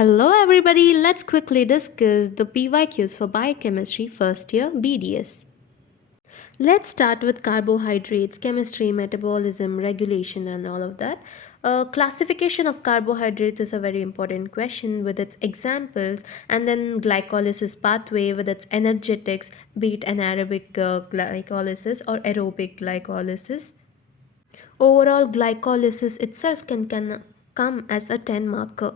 Hello everybody, let's quickly discuss the PYQs for Biochemistry first year BDS. Let's start with carbohydrates, chemistry, metabolism, regulation and all of that. Classification of carbohydrates is a very important question with its examples, and then glycolysis pathway with its energetics, be it anaerobic glycolysis or aerobic glycolysis. Overall glycolysis itself can come as a 10 marker.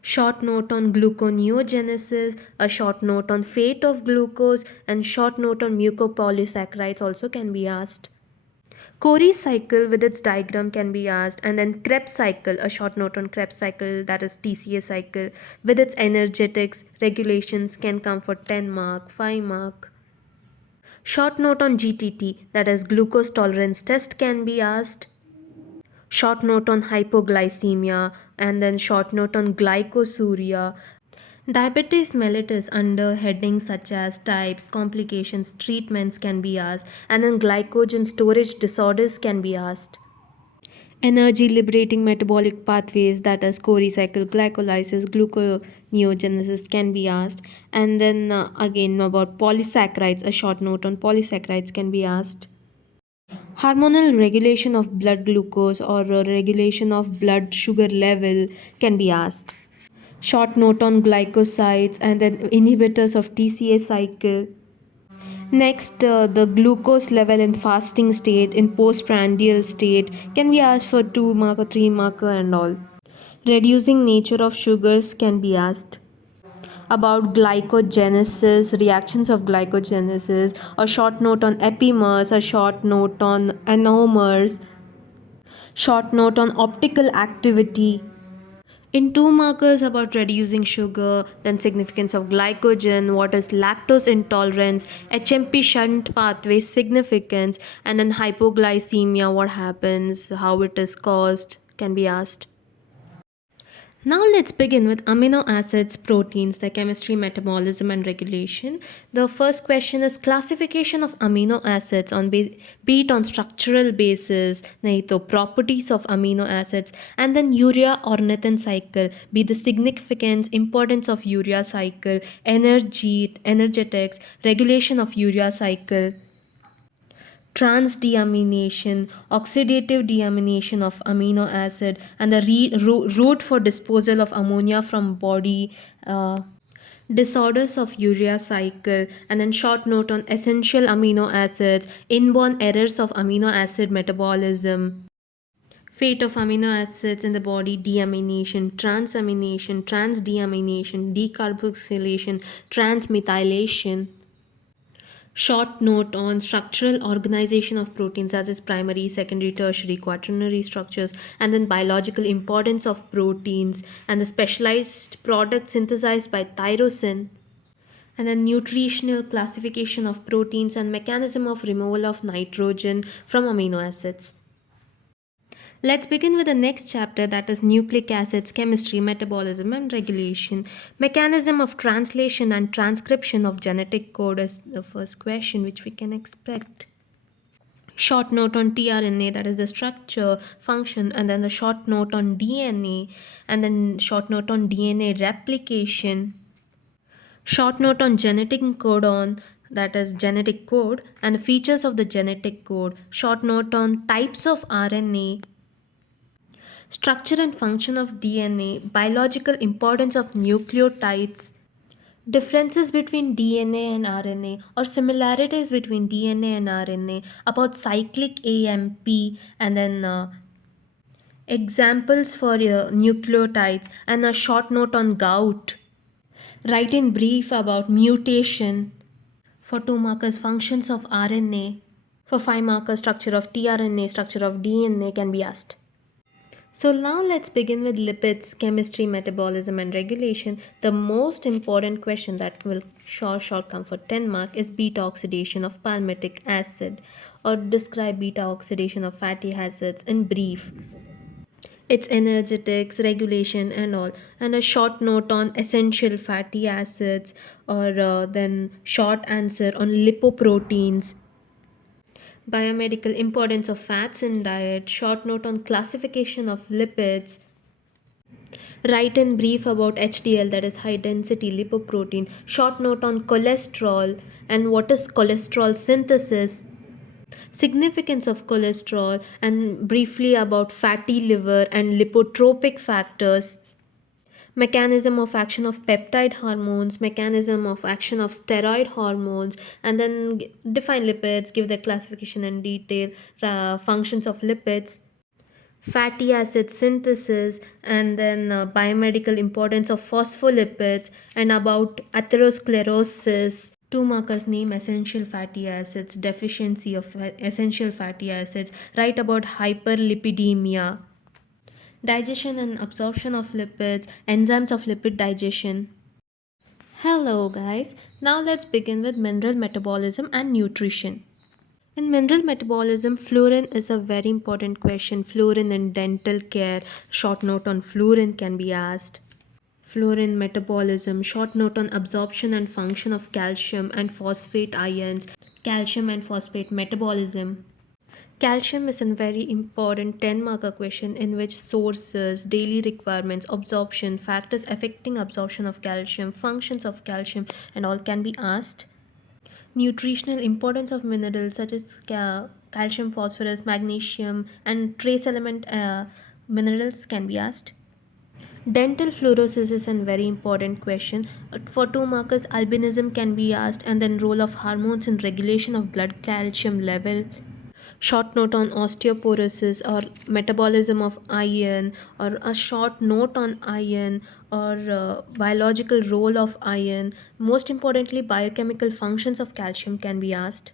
Short note on gluconeogenesis, a short note on fate of glucose, and short note on mucopolysaccharides also can be asked. Corey's cycle with its diagram can be asked, and then Krebs cycle, a short note on Krebs cycle, that is TCA cycle, with its energetics, regulations can come for 10 mark, 5 mark. Short note on GTT, that is glucose tolerance test, can be asked. Short note on hypoglycemia, and then short note on glycosuria. Diabetes mellitus under headings such as types, complications, treatments can be asked, and then glycogen storage disorders can be asked. Energy liberating metabolic pathways, that is Cori cycle, glycolysis, gluconeogenesis can be asked, and then again about polysaccharides, a short note on polysaccharides can be asked. Hormonal regulation of blood glucose or regulation of blood sugar level can be asked. Short note on glycosides and then inhibitors of TCA cycle. Next, the glucose level in fasting state, in postprandial state, can be asked for 2 marker, 3 marker, and all. Reducing nature of sugars can be asked. About glycogenesis, reactions of glycogenesis, a short note on epimers, a short note on anomers, short note on optical activity. In 2 markers about reducing sugar, then significance of glycogen, what is lactose intolerance, HMP shunt pathway significance, and then hypoglycemia, what happens, how it is caused, can be asked. Now let's begin with amino acids, proteins, their chemistry, metabolism and regulation. The first question is classification of amino acids on be it on structural basis, the properties of amino acids, and then urea ornithine cycle, be the significance, importance of urea cycle, energetics, regulation of urea cycle, transdeamination, oxidative deamination of amino acid, and the route for disposal of ammonia from body, disorders of urea cycle, and then short note on essential amino acids, inborn errors of amino acid metabolism, fate of amino acids in the body, deamination, transamination, transdeamination, decarboxylation, transmethylation. Short note on structural organization of proteins, as is primary, secondary, tertiary, quaternary structures, and then biological importance of proteins and the specialized products synthesized by tyrosine, and then nutritional classification of proteins and mechanism of removal of nitrogen from amino acids. Let's begin with the next chapter, that is nucleic acids, chemistry, metabolism and regulation. Mechanism of translation and transcription of genetic code is the first question which we can expect. Short note on tRNA, that is the structure, function, and then the short note on DNA, and then short note on DNA replication. Short note on genetic codon, that is genetic code, and the features of the genetic code. Short note on types of RNA, structure and function of DNA, biological importance of nucleotides, differences between DNA and RNA or similarities between DNA and RNA, about cyclic AMP, and then examples for nucleotides, and a short note on gout. Write in brief about mutation. For 2 markers, functions of RNA. For 5 markers, structure of tRNA, structure of DNA can be asked. So now let's begin with lipids, chemistry, metabolism and regulation. The most important question that will short come for 10 mark is beta oxidation of palmitic acid, or describe beta oxidation of fatty acids in brief, its energetics, regulation and all, and a short note on essential fatty acids, or then short answer on lipoproteins. Biomedical importance of fats in diet, short note on classification of lipids, Write in brief about HDL, that is high density lipoprotein. Short note on cholesterol and what is cholesterol synthesis, significance of cholesterol, and briefly about fatty liver and lipotropic factors, mechanism of action of peptide hormones, mechanism of action of steroid hormones, and then define lipids, give the classification and detail, functions of lipids, fatty acid synthesis, and then biomedical importance of phospholipids, and about atherosclerosis. Two markers: name essential fatty acids, deficiency of essential fatty acids, write about hyperlipidemia, digestion and absorption of lipids, enzymes of lipid digestion. Hello guys, now let's begin with mineral metabolism and nutrition. In mineral metabolism, fluorine is a very important question. Fluorine in dental care, short note on fluorine can be asked. Fluorine metabolism, short note on absorption and function of calcium and phosphate ions, calcium and phosphate metabolism. Calcium is a very important 10 marker question in which sources, daily requirements, absorption, factors affecting absorption of calcium, functions of calcium, and all can be asked. Nutritional importance of minerals such as calcium, phosphorus, magnesium, and trace element minerals can be asked. Dental fluorosis is a very important question. For 2 markers, albinism can be asked, and then role of hormones in regulation of blood calcium level. Short note on osteoporosis or metabolism of iron, or a short note on iron, or biological role of iron. Most importantly, biochemical functions of calcium can be asked.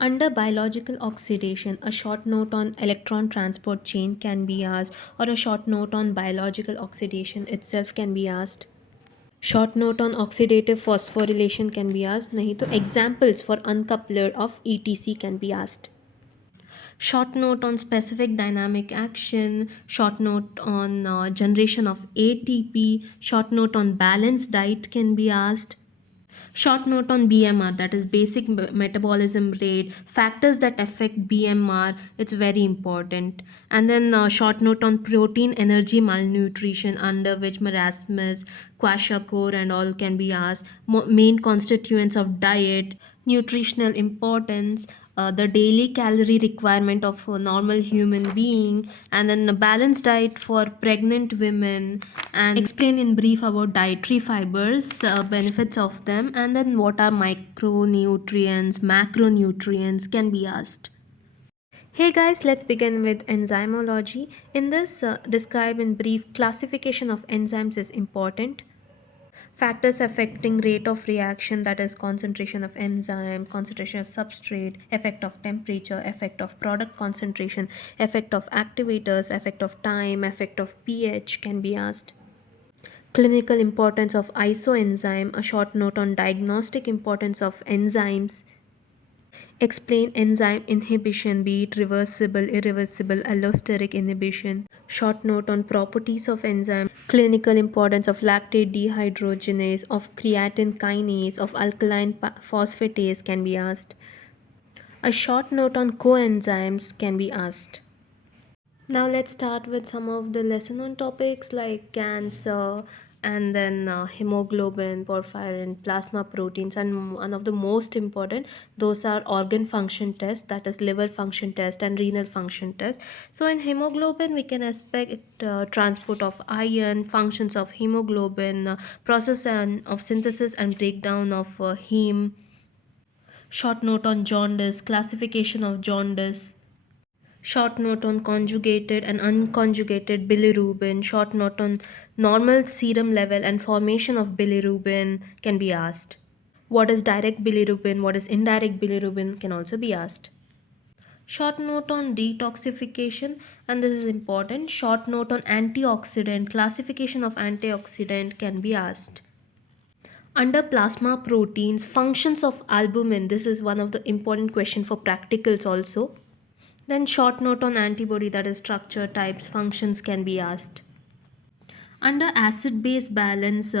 Under biological oxidation, a short note on electron transport chain can be asked, or a short note on biological oxidation itself can be asked. Short note on oxidative phosphorylation can be asked. नहीं तो examples for uncoupler of ETC can be asked. Short note on specific dynamic action, short note on generation of ATP, short note on balanced diet can be asked. Short note on BMR, that is basic metabolism rate, factors that affect BMR, it's very important. And then short note on protein energy malnutrition, under which marasmus, kwashiorkor and all can be asked. Main constituents of diet, nutritional importance, the daily calorie requirement of a normal human being, and then a balanced diet for pregnant women, and explain in brief about dietary fibers, benefits of them, and then what are micronutrients, macronutrients can be asked. Hey guys, let's begin with enzymology. In this, describe in brief classification of enzymes is important. Factors affecting rate of reaction, that is concentration of enzyme, concentration of substrate, effect of temperature, effect of product concentration, effect of activators, effect of time, effect of pH can be asked. Clinical importance of isoenzyme, a short note on diagnostic importance of enzymes. Explain enzyme inhibition, be it reversible, irreversible, allosteric inhibition. Short note on properties of enzyme, clinical importance of lactate dehydrogenase, of creatine kinase, of alkaline phosphatase can be asked. A short note on coenzymes can be asked. Now let's start with some of the lesser known topics like cancer, and then hemoglobin, porphyrin, plasma proteins, and one of the most important, those are organ function tests, that is liver function test and renal function test. So in hemoglobin we can expect transport of iron, functions of hemoglobin, process of synthesis and breakdown of heme. Short note on jaundice, classification of jaundice. Short note on conjugated and unconjugated bilirubin. Short note on normal serum level and formation of bilirubin can be asked. What is direct bilirubin? What is indirect bilirubin can also be asked. Short note on detoxification, and this is important. Short note on antioxidant, classification of antioxidant can be asked. Under plasma proteins, functions of albumin, this is one of the important question for practicals also. Then short note on antibody, that is structure, types, functions can be asked. Under acid-base balance,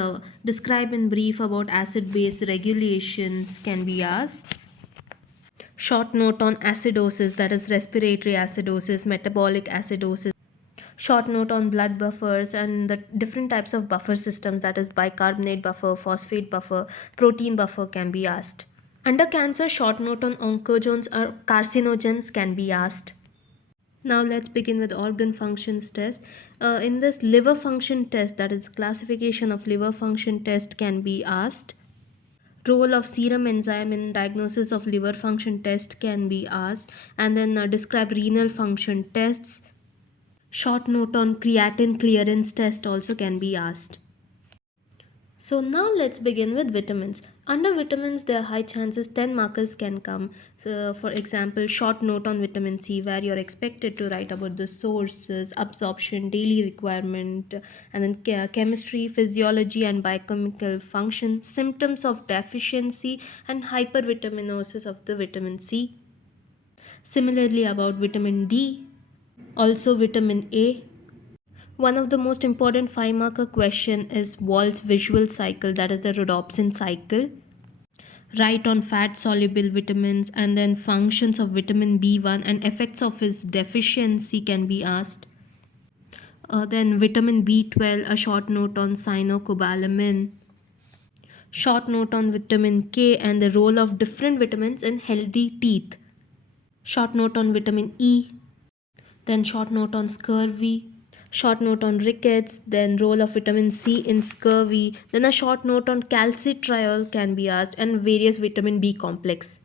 describe in brief about acid-base regulations can be asked. Short note on acidosis, that is respiratory acidosis, metabolic acidosis. Short note on blood buffers and the different types of buffer systems, that is bicarbonate buffer, phosphate buffer, protein buffer can be asked. Under cancer, short note on oncogenes or carcinogens can be asked. Now let's begin with organ functions test. In this liver function test, that is classification of liver function test can be asked. Role of serum enzyme in diagnosis of liver function test can be asked. And then describe renal function tests. Short note on creatine clearance test also can be asked. So now let's begin with vitamins. Under vitamins, there are high chances 10 markers can come. So for example, short note on vitamin C where you're expected to write about the sources, absorption, daily requirement, and then chemistry, physiology and biochemical function, symptoms of deficiency and hypervitaminosis of the vitamin C. Similarly about vitamin D, also vitamin A. One of the most important 5 marker question is Wald's visual cycle, that is the rhodopsin cycle. Write on fat soluble vitamins and then functions of vitamin B1 and effects of its deficiency can be asked. Then vitamin B12, a short note on cyanocobalamin. Short note on vitamin K and the role of different vitamins in healthy teeth. Short note on vitamin E. Then short note on scurvy. Short note on rickets, then role of vitamin C in scurvy, then a short note on calcitriol can be asked, and various vitamin B complex.